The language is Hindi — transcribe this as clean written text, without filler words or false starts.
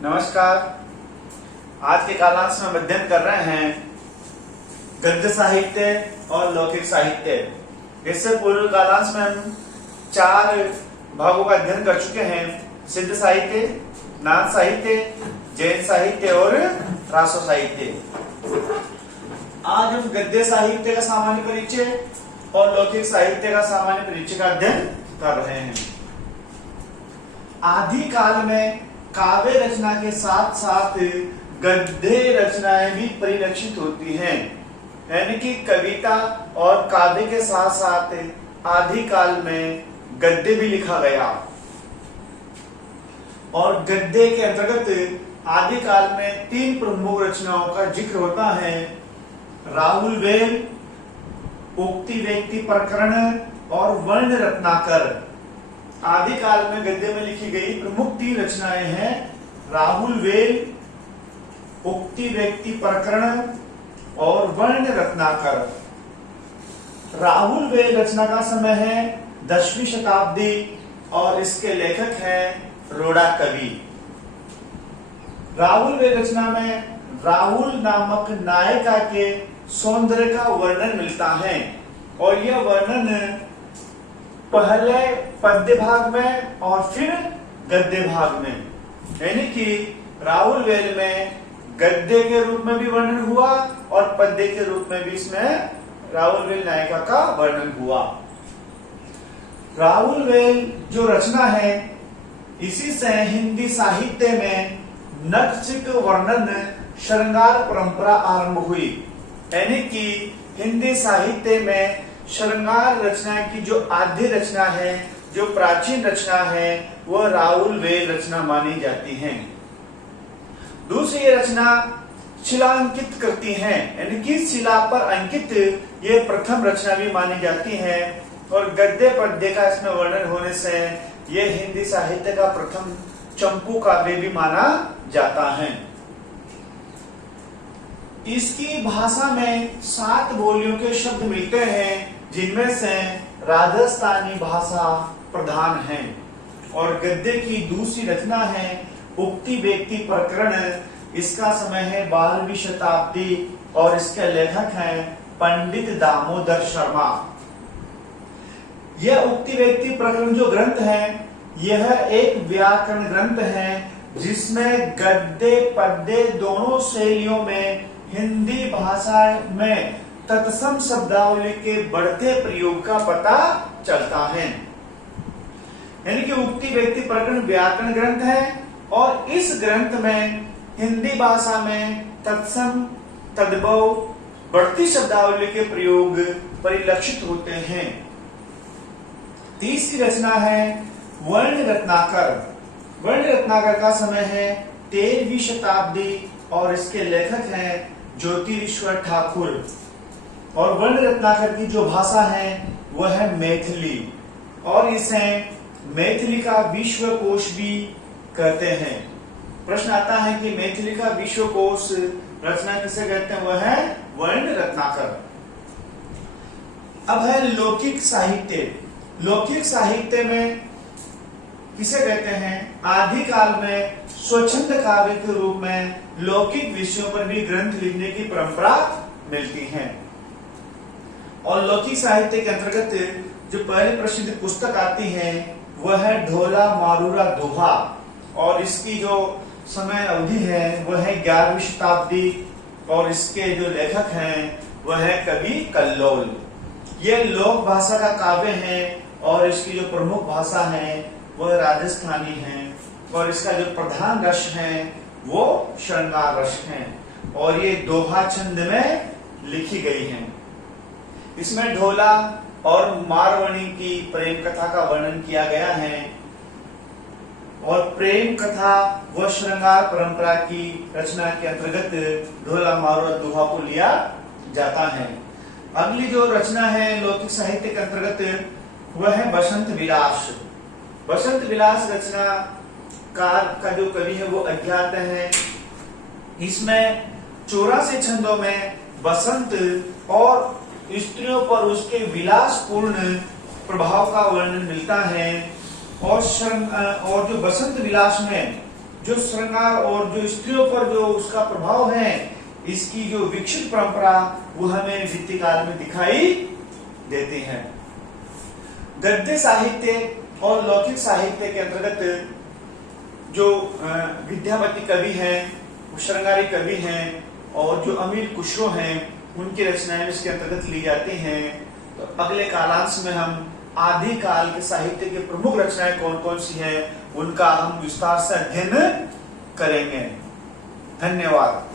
नमस्कार। आज के कालांश में अध्ययन कर रहे हैं गद्य साहित्य और लौकिक साहित्य। इससे पूर्व कालांश में हम 4 भागों का अध्ययन कर चुके हैं: सिद्ध साहित्य, नाथ साहित्य, जैन साहित्य और रासो साहित्य। आज हम गद्य साहित्य का सामान्य परिचय और लौकिक साहित्य का सामान्य परिचय का अध्ययन कर रहे हैं। आदि काल में काव्य रचना के साथ साथ गद्य रचनाएं भी परिलक्षित होती हैं, यानी कि कविता और काव्य के साथ साथ आदि काल में गद्य भी लिखा गया। और गद्य के अंतर्गत आदि काल में 3 प्रमुख रचनाओं का जिक्र होता है: राहुल वेल, उक्ति व्यक्ति प्रकरण और वर्ण रत्नाकर। आदि काल में गद्य में लिखी गई प्रमुख 3 रचनाएं हैं: राहुल वेल, उक्ति व्यक्ति प्रकरण और वर्ण रत्नाकर। राहुल वेल रचना का समय है 10वीं शताब्दी और इसके लेखक हैं रोड़ा कवि। राहुल वेल रचना में राहुल नामक नायिका के सौंदर्य का वर्णन मिलता है और यह वर्णन पहले पद्य भाग में और फिर गद्य भाग में, यानी कि राहुल वेल में गद्य के रूप में भी वर्णन हुआ और पद्य के रूप में भी इसमें राहुल वेल नायिका का वर्णन हुआ। राहुल वेल जो रचना है, इसी से हिंदी साहित्य में नक्षिक वर्णन श्रृंगार परंपरा आरंभ हुई, यानी कि हिंदी साहित्य में श्रृंगार रचना की जो आद्य रचना है, जो प्राचीन रचना है, वह राहुल वेल रचना मानी जाती है। दूसरी रचना शिलांकित करती हैं, यानी कि शिला पर अंकित ये प्रथम रचना भी मानी जाती है और गद्य पद्य का इसमें वर्णन होने से ये हिंदी साहित्य का प्रथम चंपू काव्य भी माना जाता है। इसकी भाषा में 7 बोलियों के शब्द मिलते हैं, जिनमें से राजस्थानी भाषा प्रधान है। और गद्य की दूसरी रचना है उक्ति व्यक्ति प्रकरण। इसका समय है 12वीं शताब्दी और इसके लेखक हैं पंडित दामोदर शर्मा। यह उक्ति व्यक्ति प्रकरण जो ग्रंथ है, यह एक व्याकरण ग्रंथ है जिसमें गद्य पद्य दोनों शैलियों में हिंदी भाषा में तत्सम शब्दावली के बढ़ते प्रयोग का पता चलता है। यानी कि उक्ति व्यक्ति प्रकरण व्याकरण ग्रंथ है और इस ग्रंथ में हिंदी भाषा में तत्सम तद्भव बढ़ती शब्दावली के प्रयोग परिलक्षित होते हैं। तीसरी रचना है वर्ण रत्नाकर। वर्ण रत्नाकर का समय है 13वीं शताब्दी और इसके लेखक हैं ज्योतिरीश्वर ठाकुर। और वर्ण रत्नाकर की जो भाषा है वह है मैथिली और इसे मैथिली का विश्वकोश भी कहते हैं। प्रश्न आता है कि मैथिली का विश्वकोश रचना किसे कहते हैं? वह है वर्ण रत्नाकर। अब है लौकिक साहित्य। लौकिक साहित्य में किसे कहते हैं? आदि काल में स्वच्छंद काव्य के रूप में लौकिक विषयों पर भी ग्रंथ लिखने की परंपरा मिलती है। और लौकिक साहित्य के अंतर्गत जो पहली प्रसिद्ध पुस्तक आती है वह है ढोला मारूरा दोहा और इसकी जो समय अवधि है वह है 11वीं शताब्दी और इसके जो लेखक हैं वह है कवि कल्लोल। यह लोक भाषा का काव्य है और इसकी जो प्रमुख भाषा है वह राजस्थानी है और इसका जो प्रधान रस है वो श्रृंगार रस है और ये दोहा छंद में लिखी गई है। इसमें ढोला और मारवणी की प्रेम कथा का वर्णन किया गया है और प्रेम कथा व श्रृंगार परंपरा की रचना के अंतर्गत ढोला मारूरा दोहा को लिया जाता है। अगली जो रचना है लौकिक साहित्य के अंतर्गत वह है बसंत विलास। बसंत विलास रचना का जो कवि है वो अज्ञात है। इसमें 84 छंदों में बसंत और स्त्रियों पर उसके विलासपूर्ण प्रभाव का वर्णन मिलता है और जो बसंत विलास में जो श्रृंगार और जो स्त्रियों पर जो उसका प्रभाव है, इसकी जो विकसित परंपरा वो हमें वित्तीय काल में दिखाई देती है। गद्य साहित्य और लौकिक साहित्य के अंतर्गत जो विद्यापति कवि हैं, श्रृंगारी कवि हैं और जो अमीर खुसरो हैं, उनकी रचनाएं इसके अंतर्गत ली जाती हैं। तो अगले कालांश में हम आदि काल के साहित्य की प्रमुख रचनाएं कौन कौन सी हैं, उनका हम विस्तार से अध्ययन करेंगे। धन्यवाद।